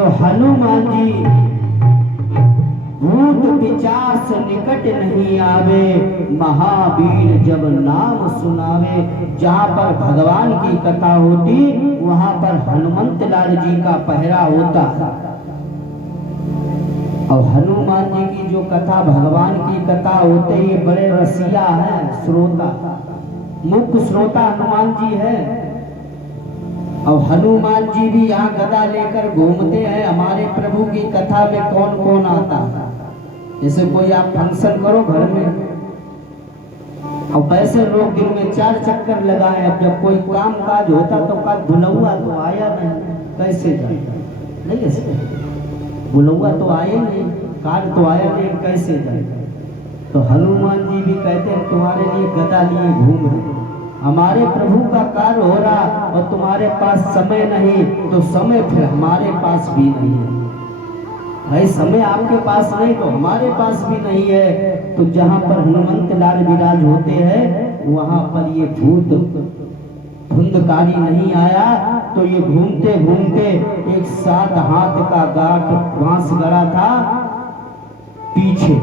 तो हनुमान जी भूत पिचास निकट नहीं आवे, महावीर जब नाम सुनावे। जहाँ पर भगवान की कथा होती वहाँ पर हनुमंत लाल जी का पहरा होता। और हनुमान जी की जो कथा, भगवान की कथा होते, ये बड़े रसिया हैं, श्रोता, मुख्य श्रोता हनुमान जी है। और हनुमान जी भी यहाँ गदा लेकर घूमते हैं। हमारे प्रभु की कथा में कौन कौन आता है? जैसे कोई आप फंक्शन करो घर में, और वैसे लोग दिन में 4 चक्कर लगाए। अब जब कोई काम काज होता तो का बुलौआ तो आया नहीं, कैसे जाता? नहीं ऐसे बुलौआ तो आए नहीं, कार्ड तो आया नहीं, कैसे जाए? तो हनुमान जी भी कहते हैं तुम्हारे लिए गदा लिए घूम रहे, हमारे प्रभु का कार्य हो रहा और तुम्हारे पास समय नहीं, तो समय फिर हमारे पास भी नहीं है। भाई समय आपके पास नहीं तो हमारे पास भी नहीं है। तो जहाँ पर हनुमंत लाल विराज होते हैं वहाँ पर ये भूत धुंधकारी नहीं आया। तो ये घूमते घूमते एक 7 हाथ का गांठ बांस गड़ा था पीछे,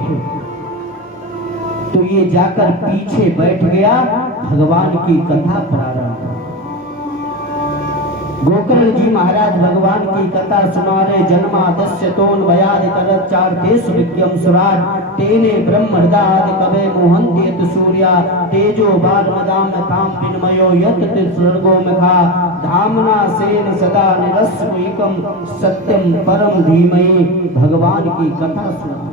तो ये जाकर पीछे बैठ गया। भगवान की कथा प्रारंभ। गोकर्ण जी महाराज भगवान की कथा सुना रहे। जन्मादस्य तोन भयादि तरत चार देश विज्ञम सुराज, तेने ब्रह्म हृदय कवे मोहंति यत सूर्या, तेजो बाल मदाम ताम विनमयो यत तिसर्गो मखा, धामना सेन सदा निरस्वैकम सत्यम परम धीमहि। भगवान की कथा सुना।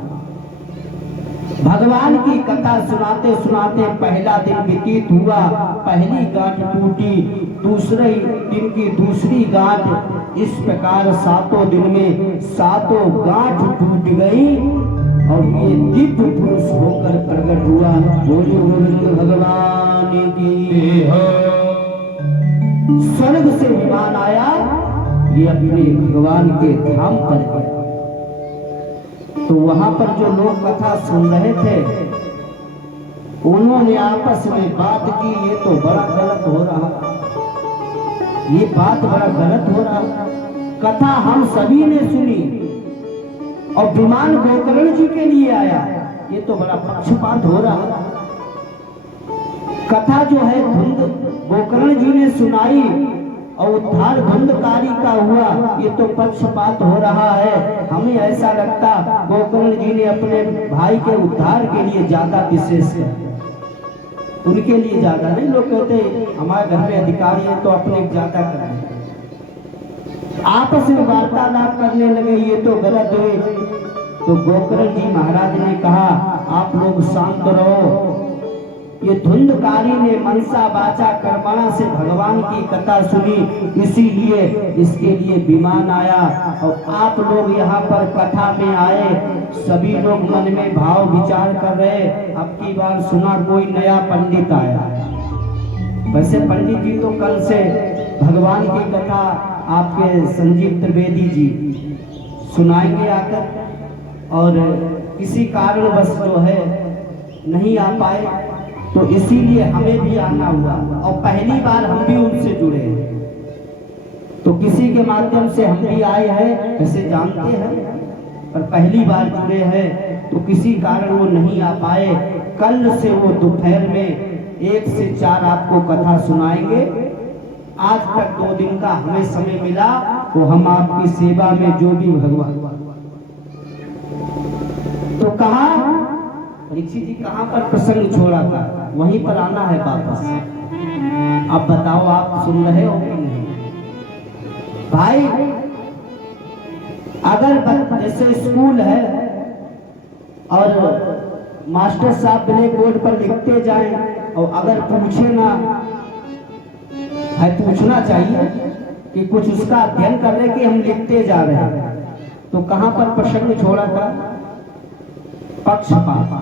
भगवान की कथा सुनाते सुनाते पहला दिन व्यतीत हुआ, पहली गांठ टूटी, दूसरे दिन की दूसरी गांठ। इस प्रकार 7 दिन में 7 गांठ टूट गई और ये दिव्य पुरुष होकर प्रकट हुआ। बोलो गोविंद भगवान की। स्वर्ग से विमान आया, ये अपने भगवान के धाम पर गया। तो वहां पर जो लोग कथा सुन रहे थे उन्होंने आपस में बात की, ये तो बड़ा गलत हो रहा, ये बात बड़ा गलत हो रहा। कथा हम सभी ने सुनी और विमान गोकर्ण जी के लिए आया, ये तो बड़ा पक्षपात हो रहा। कथा जो है धुंध गोकर्ण जी ने सुनाई और उद्धार धुंधकारी का हुआ, ये तो पक्षपात हो रहा है। हमें ऐसा लगता गोकर्ण जी ने अपने भाई के उद्धार के लिए ज्यादा विशेष है, उनके लिए ज्यादा नहीं। लोग कहते हमारे घर में अधिकारी है तो अपने ज्यादा करें, आपस में वार्तालाप करने लगे, ये तो गलत हुए। तो गोकर्ण जी महाराज ने कहा आप लोग शांत रहो। ये धुंधकारी ने मनसा वाचा कर्मणा से भगवान की कथा सुनी, इसीलिए इसके लिए विमान आया। और आप लोग यहाँ पर कथा में आए, सभी लोग मन में भाव विचार कर रहे। अब की बार सुना कोई नया पंडित आया। वैसे पंडित जी तो कल से भगवान की कथा आपके संजीव त्रिवेदी जी सुनाएंगे आकर, और किसी कारणवश जो है नहीं आ पाए, तो इसीलिए हमें भी आना हुआ। और पहली बार हम भी उनसे जुड़े हैं, तो किसी के माध्यम से हम भी आए हैं, ऐसे जानते हैं, पर पहली बार जुड़े हैं। तो किसी कारण वो नहीं आ पाए। कल से वो दोपहर में 1 से 4 आपको कथा सुनाएंगे। आज तक 2 दिन का हमें समय मिला, तो हम आपकी सेवा में जो भी भगवान। तो कहा परीक्षित जी कहाँ पर प्रसंग छोड़ा था, वहीं पर आना है वापस। अब बताओ आप सुन रहे हो कि नहीं? भाई अगर जैसे स्कूल है और मास्टर साहब ब्लैक बोर्ड पर लिखते जाएं, और अगर पूछे ना, है पूछना चाहिए कि कुछ उसका अध्ययन कर रहे कि हम लिखते जा रहे हैं, तो कहाँ पर प्रसंग छोड़ा था? पक्षपात।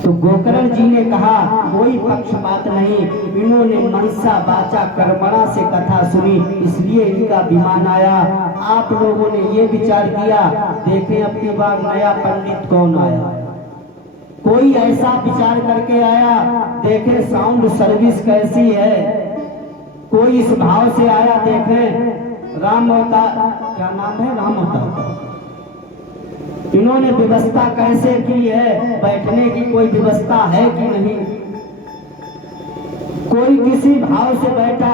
तो गोकर्ण जी ने कहा कोई पक्षपात नहीं, इन्होंने मनसा वाचा कर्मणा से कथा सुनी, इसलिए इनका विमान आया। आप लोगों ने ये विचार किया, देखें अब की बार नया पंडित कौन आया। कोई ऐसा विचार करके आया, देखें साउंड सर्विस कैसी है। कोई इस भाव से आया, देखें राम अवतार, क्या नाम है, राम अवतार, इन्होंने व्यवस्था कैसे की है, बैठने की कोई व्यवस्था है कि नहीं, कोई किसी भाव से बैठा,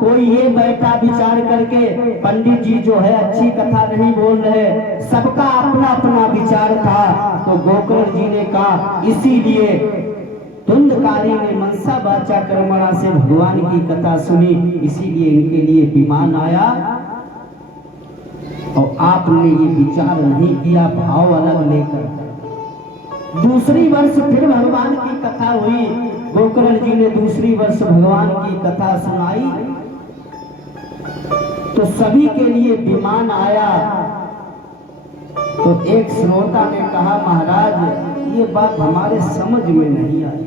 कोई ये बैठा विचार करके पंडित जी जो है अच्छी कथा नहीं बोल रहे, सबका अपना अपना विचार था। तो गोकर्ण जी ने कहा इसीलिए धुंधकारी ने मनसा वाचा कर्मणा से भगवान की कथा सुनी, इसीलिए इनके लिए विमान आया और आपने ये विचार नहीं किया, भाव अलग लेकर। दूसरी वर्ष फिर भगवान की कथा हुई, गोकर्ण जी ने दूसरी वर्ष भगवान की कथा सुनाई तो सभी के लिए विमान आया। तो एक श्रोता ने कहा महाराज ये बात हमारे समझ में नहीं आई,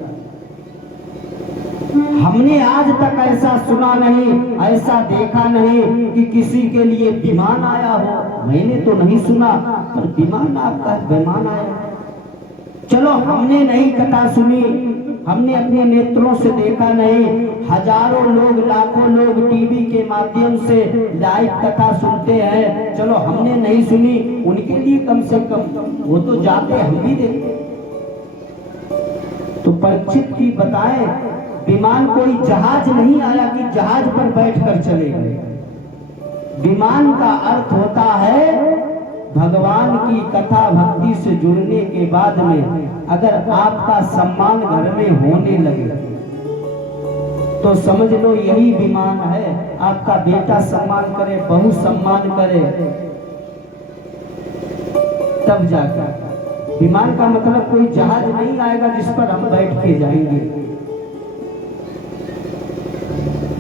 हमने आज तक ऐसा सुना नहीं, ऐसा देखा नहीं कि किसी के लिए विमान आया हो, मैंने तो नहीं सुना, पर विमान आपका विमान आया। चलो हमने नहीं कथा सुनी, हमने अपने नेत्रों से देखा नहीं, हजारों लोग लाखों लोग टीवी के माध्यम से लाइव कथा सुनते हैं, चलो हमने नहीं सुनी, उनके लिए कम से कम वो तो जाते हम भी देखते। तो परीक्षित की बताएं, विमान कोई जहाज नहीं आया कि जहाज पर बैठकर चले गए। विमान का अर्थ होता है भगवान की कथा भक्ति से जुड़ने के बाद में अगर आपका सम्मान घर में होने लगे तो समझ लो यही विमान है। आपका बेटा सम्मान करे, बहू सम्मान करे, तब जाकर विमान का मतलब कोई जहाज नहीं आएगा जिस पर हम बैठ के जाएंगे।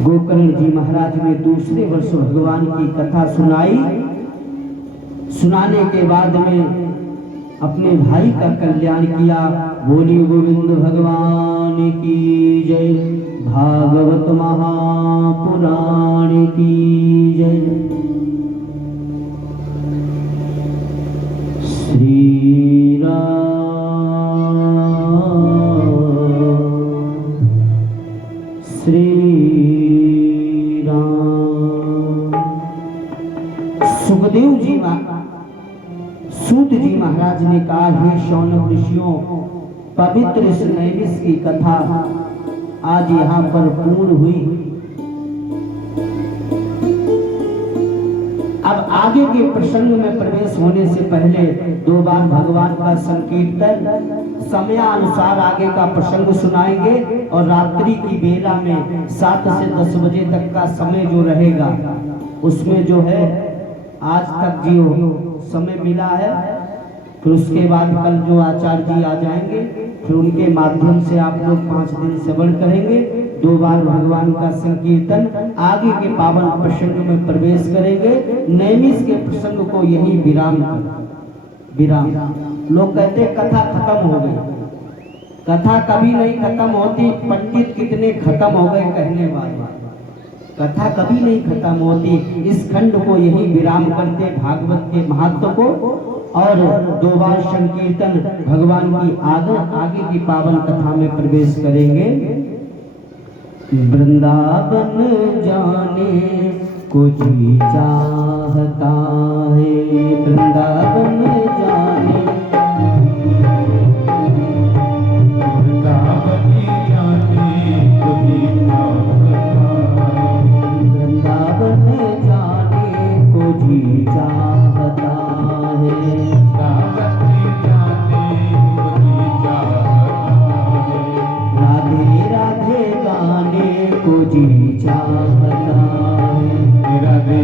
गोकर्ण जी महाराज ने दूसरे वर्ष भगवान की कथा सुनाई, सुनाने के बाद में अपने भाई का कल्याण किया। बोली गोविंद भगवान की जय, भागवत महापुराण की जय। श्री राम श्री राम। सुखदेव जी सूत जी महाराज ने कहा, हे शौनक ऋषियों, पवित्र इस नैमिष की कथा आज यहाँ पर पूर्ण हुई। अब आगे के प्रसंग में प्रवेश होने से पहले 2 बार भगवान का संकीर्तन समयानुसार आगे का प्रसंग सुनाएंगे और रात्रि की बेला में 7 से 10 बजे तक का समय जो रहेगा उसमें जो है आज तक जो समय मिला है, फिर उसके बाद कल जो आचार्य जी आ जाएंगे, फिर उनके माध्यम से आप लोग 5 दिन श्रवण करेंगे। 2 बार भगवान का संकीर्तन, आगे के पावन प्रसंग में प्रवेश करेंगे। नैमिष के प्रसंग को यही विराम। लोग कहते कथा खत्म हो गई, कथा कभी नहीं खत्म होती। पंडित कितने खत्म हो गए कहने वाले, कथा कभी नहीं खत्म होती। इस खंड को यही विराम करते भागवत के महत्व को, और 2 बार संकीर्तन भगवान की आगे की पावन कथा में प्रवेश करेंगे। वृंदावन जाने को जी चाहता है, वृंदावन जाने, वृंदावन जाने को जी वृंदावन जाने को जी चाहता है, राधे राधे गाने को जी चाहता है, राधे